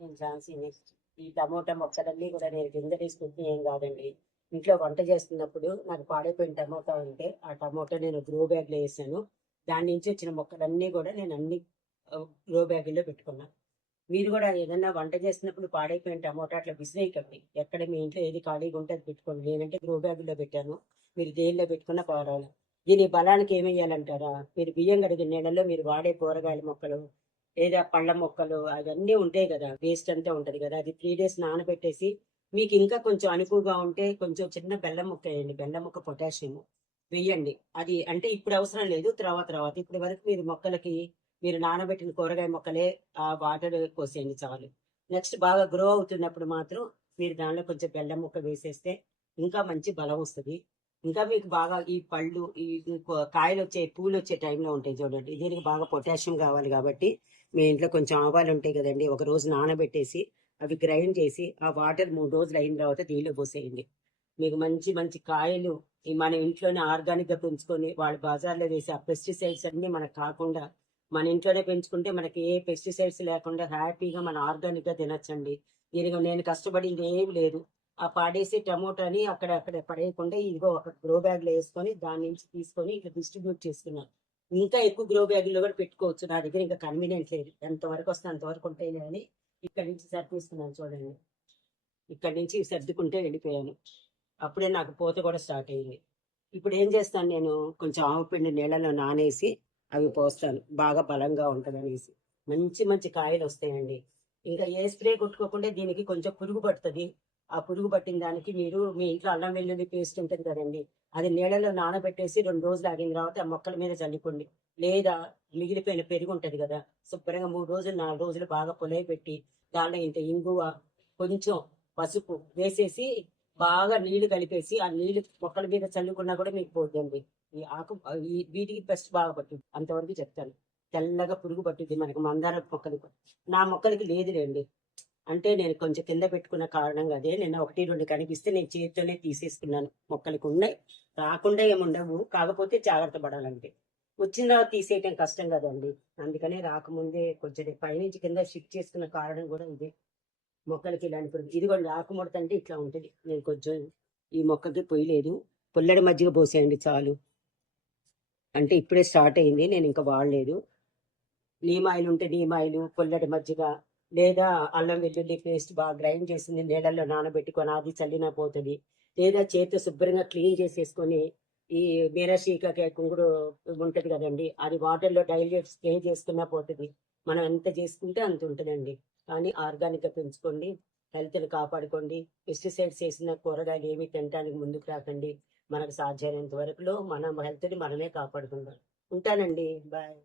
నేను ఝాన్సీని ఈ టమోటా మొక్కలన్నీ కూడా నేను కింద తీసుకుంటే ఏం కాదండి. ఇంట్లో వంట చేస్తున్నప్పుడు నాకు పాడైపోయిన టమోటా ఉంటే ఆ టమోటా నేను గ్రో బ్యాగ్లో వేసాను. దాని నుంచి వచ్చిన మొక్కలన్నీ కూడా నేను అన్ని గ్రో బ్యాగుల్లో పెట్టుకున్నాను మీరు కూడా ఏదైనా వంట చేసినప్పుడు పాడైపోయిన టమోటా అట్లా విసిరేయకండి ఎక్కడ మీ ఇంట్లో ఏది ఖాళీగా ఉంటే అది పెట్టుకోండి. నేనంటే గ్రో బ్యాగుల్లో పెట్టాను. మీరు దేనిలో పెట్టుకున్న పర్వాలేదు. దీని బలానికి ఏమయ్యాలంటారా మీరు బియ్యం కడిగిన నీళ్ళలో మీరు వాడే కూరగాయల మొక్కలు లేదా పళ్ళ మొక్కలు అవన్నీ ఉంటాయి కదా వేస్ట్ అంతా ఉంటది కదా అది త్రీ డేస్ నానబెట్టేసి మీకు ఇంకా కొంచెం అనుకువగా ఉంటే కొంచెం చిన్న బెల్లం ముక్క వేయండి బెల్లం ముక్క పొటాషియం వేయండి. అది అంటే ఇప్పుడు అవసరం లేదు తర్వాత తర్వాత. ఇప్పటి వరకు మీరు మొక్కలకి మీరు నానబెట్టిన కూరగాయ మొక్కలే ఆ వాటర్ పోసేయండి చాలు. నెక్స్ట్ బాగా గ్రో అవుతున్నప్పుడు మాత్రం మీరు దానిలో కొంచెం బెల్లం ముక్క వేసేస్తే ఇంకా మంచి బలం వస్తుంది. ఇంకా మీకు బాగా ఈ పళ్ళు ఈ కాయలు వచ్చే పూలు వచ్చే టైంలో ఉంటాయి చూడండి. దీనికి బాగా పొటాషియం కావాలి కాబట్టి మీ ఇంట్లో కొంచెం ఆవాలు ఉంటాయి కదండి ఒక రోజు నానబెట్టేసి అవి గ్రైండ్ చేసి ఆ వాటర్ మూడు రోజులు అయిన తర్వాత దీనిలో పోసేయండి. మీకు మంచి మంచి కాయలు మన ఇంట్లోనే ఆర్గానిక్గా పెంచుకొని వాళ్ళు బజార్లో వేసి ఆ పెస్టిసైడ్స్ అన్ని మనకు కాకుండా మన ఇంట్లోనే పెంచుకుంటే మనకి ఏ పెస్టిసైడ్స్ లేకుండా హ్యాపీగా మన ఆర్గానిక్గా తినచ్చండి. దీనికి నేను కష్టపడి ఏం లేదు. ఆ పాడేసి టమోటాని అక్కడ అక్కడ పడేయకుండా ఇదిగో ఒక గ్రో బ్యాగ్లో వేసుకొని దాని నుంచి తీసుకొని ఇట్లా డిస్ట్రిబ్యూట్ చేస్తున్నాను. ఇంకా ఎక్కువ గ్రో బ్యాగ్ కూడా పెట్టుకోవచ్చు. నా దగ్గర ఇంకా కన్వీనియంట్ లేదు. ఎంతవరకు వస్తే అంతవరకు ఉంటాయి అని ఇక్కడ నుంచి సర్దిస్తున్నాను చూడండి. ఇక్కడ నుంచి సర్దుకుంటే వెళ్ళిపోయాను. అప్పుడే నాకు పూత కూడా స్టార్ట్ అయింది. ఇప్పుడు ఏం చేస్తాను నేను? కొంచెం ఆవు పిండి నీళ్ళలో నానేసి అవి పోస్తాను. బాగా బలంగా ఉంటుంది అనేసి మంచి మంచి కాయలు వస్తాయండి. ఇంకా ఏ స్ప్రే కొట్టుకోకుండా దీనికి కొంచెం పురుగు పడుతుంది. ఆ పురుగు పట్టిన దానికి మీరు మీ ఇంట్లో అల్లం వెల్లుల్లి పేస్ట్ ఉంటుంది కదండి అది నీళ్ళలో నానబెట్టేసి రెండు రోజులు ఆగిన తర్వాత ఆ మొక్కల మీద చల్లుకోండి. లేదా మిగిలిపోయిన పెరుగు ఉంటుంది కదా శుభ్రంగా మూడు రోజులు నాలుగు రోజులు బాగా పొలై పెట్టి దానిలో ఇంత ఇంగువ కొంచెం పసుపు వేసేసి బాగా నీళ్ళు కలిపేసి ఆ నీళ్ళు మొక్కల మీద చల్లుకున్నా కూడా మీకు పోతుంది ఈ ఆకు ఈ వీటికి బెస్ట్ బాగా పట్టింది. అంతవరకు చెప్తాను. తెల్లగా పురుగు పట్టింది మనకి మందార మొక్కలకి. నా మొక్కలకి లేదులేండి. అంటే నేను కొంచెం కింద పెట్టుకున్న కారణంగా అదే నేను ఒకటి రెండు కనిపిస్తే నేను చేతితోనే తీసేసుకున్నాను. మొక్కలకు ఉన్నాయి. రాకుండా ఏముండవు కాకపోతే జాగ్రత్త పడాలంటే. వచ్చిన తర్వాత తీసేయటం కష్టం కదండి. అందుకనే రాకముందే కొంచెం పైనుంచి కింద షిఫ్ట్ చేసుకున్న కారణం కూడా ఇదే. మొక్కలకి ఇలాంటి పురుగు. ఇదిగోండి ఆకుముడత అంటే ఇట్లా ఉంటుంది. నేను కొంచెం ఈ మొక్కకి పొయ్యలేదు పుల్లడి మజ్జిగ పోసేయండి చాలు. అంటే ఇప్పుడే స్టార్ట్ అయింది. నేను ఇంకా వాడలేదు. నీమాయిలు ఉంటే నీమాయిలు పుల్లడి మజ్జిగ లేదా అల్లం వెల్లుల్లి పేస్ట్ బాగా గ్రైండ్ చేసింది నీళ్ళల్లో నానబెట్టుకొని అది చల్లినా పోతుంది. లేదా చేతితో శుభ్రంగా క్లీన్ చేసేసుకొని ఈ మీరశీక కుంగుడు ఉంటుంది కదండి అది వాటర్లో డైల్యూట్ స్ప్రే చేసుకున్నా పోతుంది. మనం ఎంత చేసుకుంటే అంత ఉంటుందండి. కానీ ఆర్గానిక్గా పెంచుకోండి హెల్త్ని కాపాడుకోండి. పెస్టిసైడ్స్ వేసిన కూరగాయలు ఏమి తినడానికి ముందుకు రాకండి. మనకు సాధ్యమైనంత వరకులో మన హెల్త్ని మనమే కాపాడుకుందాం. ఉంటానండి. బాయ్.